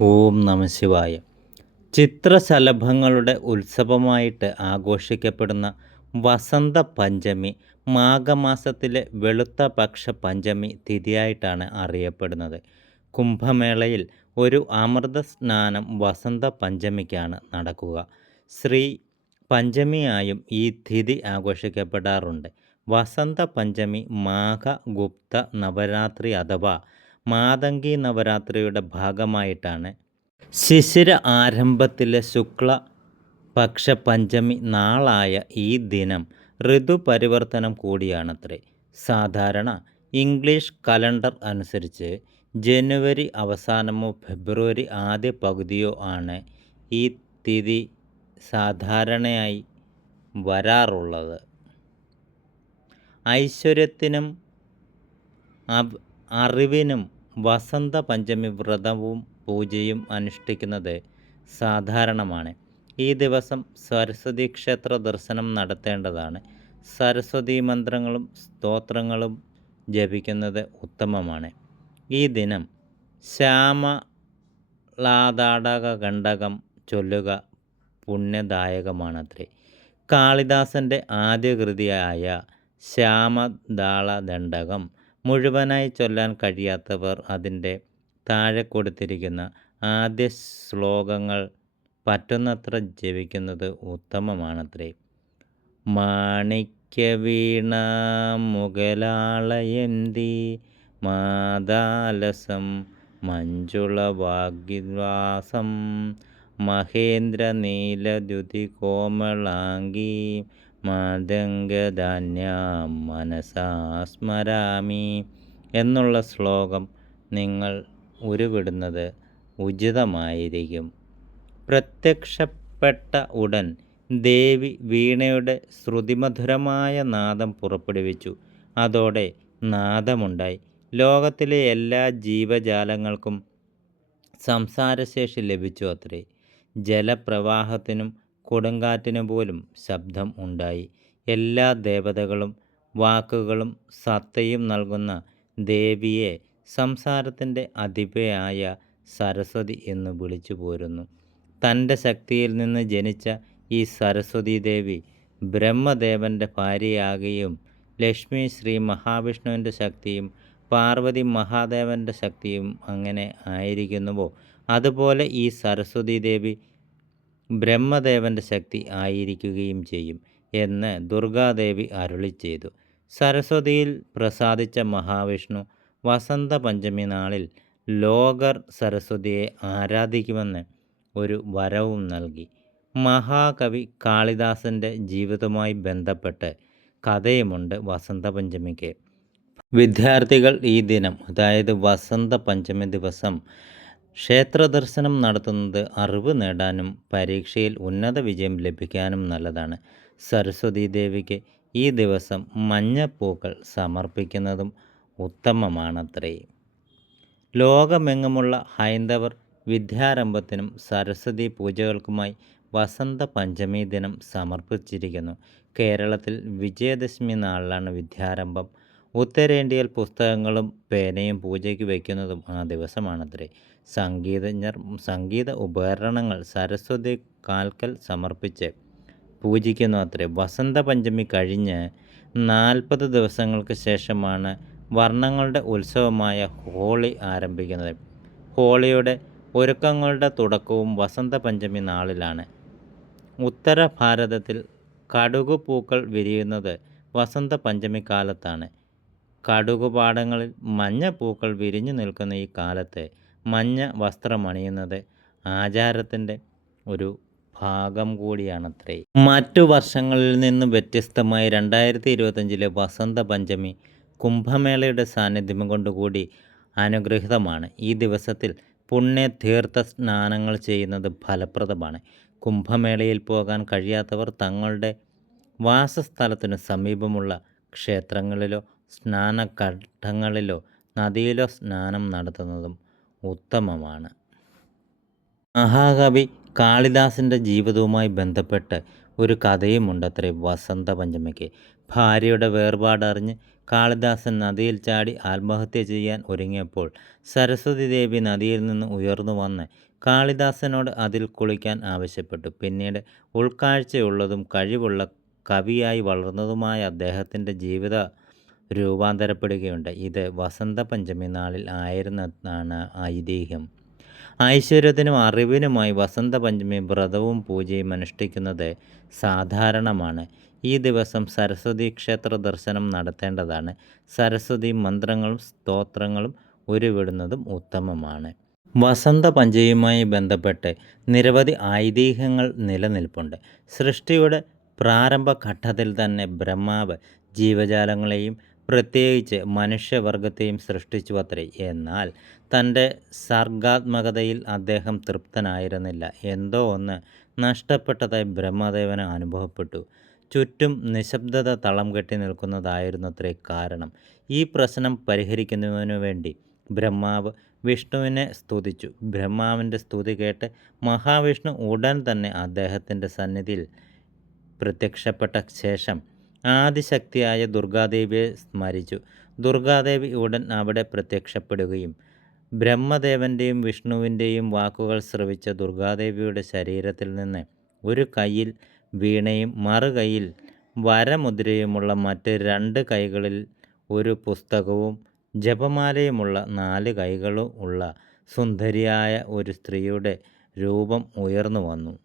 ഓം നമ ശിവായ. ചിത്രശലഭങ്ങളുടെ ഉത്സവമായിട്ട് ആഘോഷിക്കപ്പെടുന്ന വസന്ത പഞ്ചമി മാഘമാസത്തിലെ വെളുത്ത പക്ഷ പഞ്ചമി തിഥിയായിട്ടാണ് അറിയപ്പെടുന്നത്. കുംഭമേളയിൽ ഒരു അമൃത സ്നാനം വസന്ത പഞ്ചമിക്കാണ് നടക്കുക. ശ്രീ പഞ്ചമിയായും ഈ തിഥി ആഘോഷിക്കപ്പെടാറുണ്ട്. വസന്ത പഞ്ചമി മാഘ ഗുപ്ത നവരാത്രി അഥവാ മാതങ്കി നവരാത്രിയുടെ ഭാഗമായിട്ടാണ്. ശിശിര ആരംഭത്തിലെ ശുക്ല പക്ഷ പഞ്ചമി നാളായ ഈ ദിനം ഋതുപരിവർത്തനം കൂടിയാണത്രേ. സാധാരണ ഇംഗ്ലീഷ് കലണ്ടർ അനുസരിച്ച് ജനുവരി അവസാനമോ ഫെബ്രുവരി ആദ്യ പകുതിയോ ആണ് ഈ തിഥി സാധാരണയായി വരാറുള്ളത്. ഐശ്വര്യത്തിനും അറിവിനും വസന്ത പഞ്ചമി വ്രതവും പൂജയും അനുഷ്ഠിക്കുന്നത് സാധാരണമാണ്. ഈ ദിവസം സരസ്വതി ക്ഷേത്ര ദർശനം നടത്തേണ്ടതാണ്. സരസ്വതി മന്ത്രങ്ങളും സ്തോത്രങ്ങളും ജപിക്കുന്നത് ഉത്തമമാണ്. ഈ ദിനം ശ്യാമലാതാടക ഖണ്ഡകം ചൊല്ലുക പുണ്യദായകമാണത്രേ. കാളിദാസന്റെ ആദ്യ കൃതിയായ ശ്യാമദാളദണ്ഡകം മുഴുവനായി ചൊല്ലാൻ കഴിയാത്തവർ അതിന്റെ താഴെ കൊടുത്തിരിക്കുന്ന ആദ്യ ശ്ലോകങ്ങൾ പറ്റുന്നത്ര ജപിക്കുന്നത് ഉത്തമമാണത്രേ. മാണിക്യവീണ മുഗലാളയന്തി മാതാലസം മഞ്ജുളവാഗ്വാസം മഹേന്ദ്ര നീലദ്യുതി കോമളാംഗി മാതംഗധാന്യാം മനസാ സ്മരാമി എന്നുള്ള ശ്ലോകം നിങ്ങൾ ഉരുവിടുന്നത് ഉചിതമായിരിക്കും. പ്രത്യക്ഷപ്പെട്ട ഉടൻ ദേവി വീണയുടെ ശ്രുതിമധുരമായ നാദം പുറപ്പെടുവിച്ചു. അതോടെ നാദമുണ്ടായി. ലോകത്തിലെ എല്ലാ ജീവജാലങ്ങൾക്കും സംസാരശേഷി ലഭിച്ചു അത്രേ. ജലപ്രവാഹത്തിനും കൊടുങ്കാറ്റിനു പോലും ശബ്ദം ഉണ്ടായി. എല്ലാ ദേവതകളും വാക്കുകളും സത്തയും നൽകുന്ന ദേവിയെ സംസാരത്തിന്റെ അധിപയായ സരസ്വതി എന്ന് വിളിച്ചു പോരുന്നു. തന്റെ ശക്തിയിൽ നിന്ന് ജനിച്ച ഈ സരസ്വതി ദേവി ബ്രഹ്മദേവന്റെ ഭാര്യയാകുകയും ലക്ഷ്മി ശ്രീ മഹാവിഷ്ണുവിന്റെ ശക്തിയും പാർവതി മഹാദേവന്റെ ശക്തിയും അങ്ങനെ ആയിരിക്കുന്നുവോ? അതുപോലെ ഈ സരസ്വതി ദേവി ബ്രഹ്മദേവന്റെ ശക്തി ആയിരിക്കുകയും ചെയ്യും എന്ന് ദുർഗാദേവി അരുളി ചെയ്തു. സരസ്വതിയിൽ പ്രസാദിച്ച മഹാവിഷ്ണു വസന്ത പഞ്ചമി നാളിൽ ലോകർ സരസ്വതിയെ ആരാധിക്കുമെന്ന് ഒരു വരവും നൽകി. മഹാകവി കാളിദാസന്റെ ജീവിതവുമായി ബന്ധപ്പെട്ട് കഥയുമുണ്ട് വസന്ത പഞ്ചമിക്ക് വിദ്യാർത്ഥികൾ ഈ ദിനം അതായത് വസന്ത പഞ്ചമി ദിവസം ക്ഷേത്ര ദർശനം നടത്തുന്നത് അറിവ് നേടാനും പരീക്ഷയിൽ ഉന്നത വിജയം ലഭിക്കാനും നല്ലതാണ്. സരസ്വതി ദേവിക്ക് ഈ ദിവസം മഞ്ഞപ്പൂക്കൾ സമർപ്പിക്കുന്നതും ഉത്തമമാണത്രേ. ലോകമെങ്ങുമുള്ള ഹൈന്ദവർ വിദ്യാരംഭത്തിനും സരസ്വതി പൂജകൾക്കുമായി വസന്ത പഞ്ചമി ദിനം സമർപ്പിച്ചിരിക്കുന്നു. കേരളത്തിൽ വിജയദശമി നാളിലാണ് വിദ്യാരംഭം. ഉത്തരേന്ത്യയിൽ പുസ്തകങ്ങളും പേനയും പൂജയ്ക്ക് വയ്ക്കുന്നതും ആ ദിവസമാണത്രേ. സംഗീതജ്ഞർ സംഗീത ഉപകരണങ്ങൾ സരസ്വതി കാൽക്കൽ സമർപ്പിച്ച് പൂജിക്കുന്നു അത്രേ വസന്ത പഞ്ചമി കഴിഞ്ഞ് നാൽപ്പത് ദിവസങ്ങൾക്ക് ശേഷമാണ് വർണങ്ങളുടെ ഉത്സവമായ ഹോളി ആരംഭിക്കുന്നത്. ഹോളിയുടെ ഒരുക്കങ്ങളുടെ തുടക്കവും വസന്ത പഞ്ചമി നാളിലാണ്. ഉത്തര ഭാരതത്തിൽ കടുകുപൂക്കൾ വിരിയുന്നത് വസന്ത പഞ്ചമി കാലത്താണ്. കടുകുപാടങ്ങളിൽ മഞ്ഞ പൂക്കൾ വിരിഞ്ഞു നിൽക്കുന്ന ഈ കാലത്തെ മഞ്ഞ വസ്ത്രമണിയുന്നത് ആചാരത്തിന്റെ ഒരു ഭാഗം കൂടിയാണത്രേ. മറ്റു വർഷങ്ങളിൽ നിന്ന് വ്യത്യസ്തമായി രണ്ടായിരത്തി ഇരുപത്തഞ്ചിലെ വസന്ത പഞ്ചമി കുംഭമേളയുടെ സാന്നിധ്യം കൊണ്ടുകൂടി അനുഗ്രഹിതമാണ്. ഈ ദിവസത്തിൽ പുണ്യ തീർത്ഥ സ്നാനങ്ങൾ ചെയ്യുന്നത് ഫലപ്രദമാണ്. കുംഭമേളയിൽ പോകാൻ കഴിയാത്തവർ തങ്ങളുടെ വാസസ്ഥലത്തിന് സമീപമുള്ള ക്ഷേത്രങ്ങളിലോ സ്നാനഘട്ടങ്ങളിലോ നദിയിലോ സ്നാനം നടത്തുന്നതും ഉത്തമമാണ്. മഹാകവി കാളിദാസിന്റെ ജീവിതവുമായി ബന്ധപ്പെട്ട് ഒരു കഥയുമുണ്ടത്രേ വസന്ത പഞ്ചമിക്ക് ഭാര്യയുടെ വേർപാടറിഞ്ഞ് കാളിദാസൻ നദിയിൽ ചാടി ആത്മഹത്യ ചെയ്യാൻ ഒരുങ്ങിയപ്പോൾ സരസ്വതി ദേവി നദിയിൽ നിന്ന് ഉയർന്നു വന്ന് കാളിദാസനോട് അതിൽ കുളിക്കാൻ ആവശ്യപ്പെട്ടു. പിന്നീട് ഉൾക്കാഴ്ചയുള്ളതും കഴിവുള്ള കവിയായി വളർന്നതുമായ അദ്ദേഹത്തിന്റെ ജീവിത രൂപാന്തരപ്പെടുകയുണ്ട്. ഇത് വസന്ത പഞ്ചമി നാളിൽ ആയിരുന്നെന്നാണ് ഐതിഹ്യം. ഐശ്വര്യത്തിനും അറിവിനുമായി വസന്ത പഞ്ചമി വ്രതവും പൂജയും അനുഷ്ഠിക്കുന്നത് സാധാരണമാണ്. ഈ ദിവസം സരസ്വതി ക്ഷേത്ര ദർശനം നടത്തേണ്ടതാണ്. സരസ്വതി മന്ത്രങ്ങളും സ്തോത്രങ്ങളും ഉരുവിടുന്നതും ഉത്തമമാണ്. വസന്ത പഞ്ചമിയുമായി ബന്ധപ്പെട്ട് നിരവധി ഐതിഹ്യങ്ങൾ നിലനിൽപ്പുണ്ട്. സൃഷ്ടിയുടെ പ്രാരംഭഘട്ടത്തിൽ തന്നെ ബ്രഹ്മാവ് ജീവജാലങ്ങളെയും പ്രത്യേകിച്ച് മനുഷ്യവർഗത്തെയും സൃഷ്ടിച്ചു അത്രേ എന്നാൽ തന്റെ സർഗാത്മകതയിൽ അദ്ദേഹം തൃപ്തനായിരുന്നില്ല. എന്തോ ഒന്ന് നഷ്ടപ്പെട്ടതായി ബ്രഹ്മദേവന് അനുഭവപ്പെട്ടു. ചുറ്റും നിശബ്ദത തളം കെട്ടി നിൽക്കുന്നതായിരുന്നത്രേ കാരണം. ഈ പ്രശ്നം പരിഹരിക്കുന്നതിനു വേണ്ടി ബ്രഹ്മാവ് വിഷ്ണുവിനെ സ്തുതിച്ചു. ബ്രഹ്മാവിന്റെ സ്തുതി കേട്ട് മഹാവിഷ്ണു ഉടൻ തന്നെ അദ്ദേഹത്തിന്റെ സന്നിധിയിൽ പ്രത്യക്ഷപ്പെട്ട ശേഷം ആദിശക്തിയായ ദുർഗാദേവിയെ സ്മരിച്ചു. ദുർഗാദേവി ഉടൻ അവിടെ പ്രത്യക്ഷപ്പെടുകയും ബ്രഹ്മദേവന്റെയും വിഷ്ണുവിന്റെയും വാക്കുകൾ ശ്രവിച്ച ദുർഗാദേവിയുടെ ശരീരത്തിൽ നിന്ന് ഒരു കൈയിൽ വീണയും മറുകൈയിൽ വരമുദ്രയുമുള്ള മറ്റ് രണ്ട് കൈകളിൽ ഒരു പുസ്തകവും ജപമാലയുമുള്ള നാല് കൈകളും ഉള്ള സുന്ദരിയായ ഒരു സ്ത്രീയുടെ രൂപം ഉയർന്നു വന്നു.